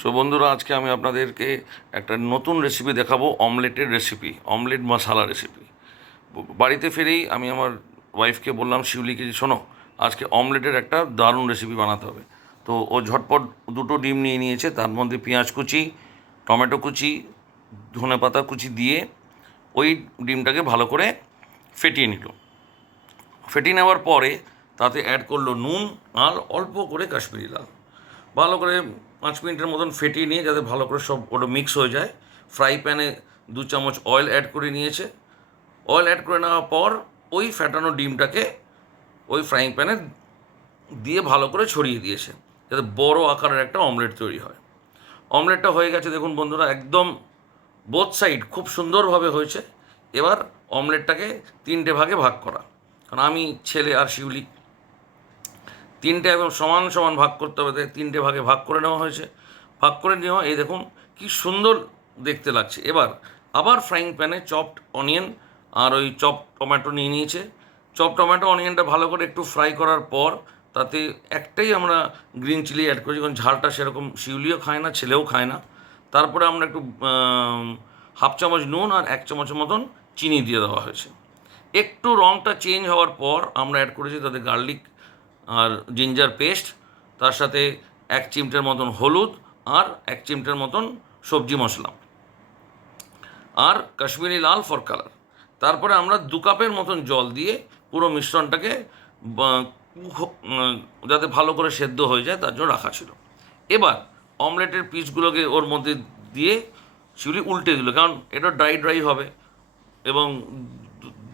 So বন্ধুরা, আজকে আমি আপনাদেরকে একটা নতুন রেসিপি দেখাবো, অমলেটের রেসিপি, অমলেট মশালা রেসিপি। বাড়িতে ফিরেই আমি আমার ওয়াইফকে বললাম, শিউলিকে, যে শোনো, আজকে অমলেটের একটা দারুণ রেসিপি বানাতে হবে। তো ও ঝটপট দুটো ডিম নিয়ে নিয়েছে, তার মধ্যে পেঁয়াজ কুচি, টমেটো কুচি, ধনেপাতা কুচি দিয়ে ওই ডিমটাকে ভালো করে ফেটিয়ে নিল। ফেটিয়ে নেওয়ার পরে তাতে অ্যাড করলো নুন আর অল্প করে কাশ্মীরি লাল। ভালো করে 5 মিনিটের মতন ফেটিয়ে নিয়ে যাতে ভালো করে সব ওটা মিক্স হয়ে যায়, ফ্রাই প্যানে 2 চামচ অয়েল অ্যাড করে নিয়েছে। অয়েল অ্যাড করে নেওয়ার পর ওই ফ্যাটানো ডিমটাকে ওই ফ্রাইং প্যানে দিয়ে ভালো করে ছড়িয়ে দিয়েছে, যাতে বড় আকারের একটা অমলেট তৈরি হয়। অমলেটটা হয়ে গেছে, দেখুন বন্ধুরা, একদম বোথ সাইড খুব সুন্দরভাবে হয়েছে। এবার অমলেটটাকে 3টে ভাগে ভাগ করা, কারণ আমি, ছেলে আর শিউলি, 3টে একদম সমান সমান ভাগ করতে হবে, তাই 3টে ভাগে ভাগ করে নেওয়া হয়েছে। ভাগ করে নেওয়া, এই দেখুন কি সুন্দর দেখতে লাগছে। এবার আবার ফ্রাইং প্যানে চপড অনিয়ন আর ওই চপ টমেটো নিয়ে নিয়েছে। চপ টমেটো অনিয়নটা ভালো করে একটু ফ্রাই করার পর তাতে একটাই আমরা গ্রিন চিলি অ্যাড করেছি, কারণ ঝালটা সেরকম শিউলিও খায় না, ছেলেও খায় না। তারপরে আমরা একটু 1/2 চামচ নুন আর 1 চামচের মতন চিনি দিয়ে দেওয়া হয়েছে। একটু রঙটা চেঞ্জ হওয়ার পর আমরা অ্যাড করেছি তাতে গার্লিক আর জিঞ্জার পেস্ট, তার সাথে 1 চিমটের মতন হলুদ আর 1 চিমটের মতন সবজি মশলা আর কাশ্মীরি লাল ফর কালার। তারপরে আমরা 2 কাপের মতন জল দিয়ে পুরো মিশ্রণটাকে যাতে ভালো করে সেদ্ধ হয়ে যায় তার জন্য রাখা ছিল। এবার অমলেটের পিসগুলোকে ওর মধ্যে দিয়ে শিউলি উল্টে দিল, কারণ এটা ড্রাই ড্রাই হবে এবং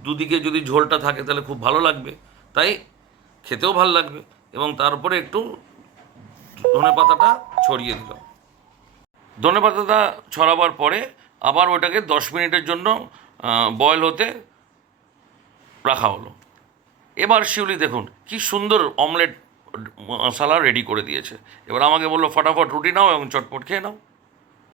দুদিকে যদি ঝোলটা থাকে তাহলে খুব ভালো লাগবে, তাই খেতেও ভালো লাগবে। এবং তার উপরে একটু ধনে পাতাটা ছড়িয়ে দিল। ধনে পাতাটা ছড়াবার পরে আবার ওটাকে 10 মিনিটের জন্য বয়েল হতে রাখা হলো। এবার শিউলি দেখুন কি সুন্দর অমলেট মশলা রেডি করে দিয়েছে। এবার আমাকে বললো, ফটাফট রুটি নাও এবং চটপট খেয়ে নাও।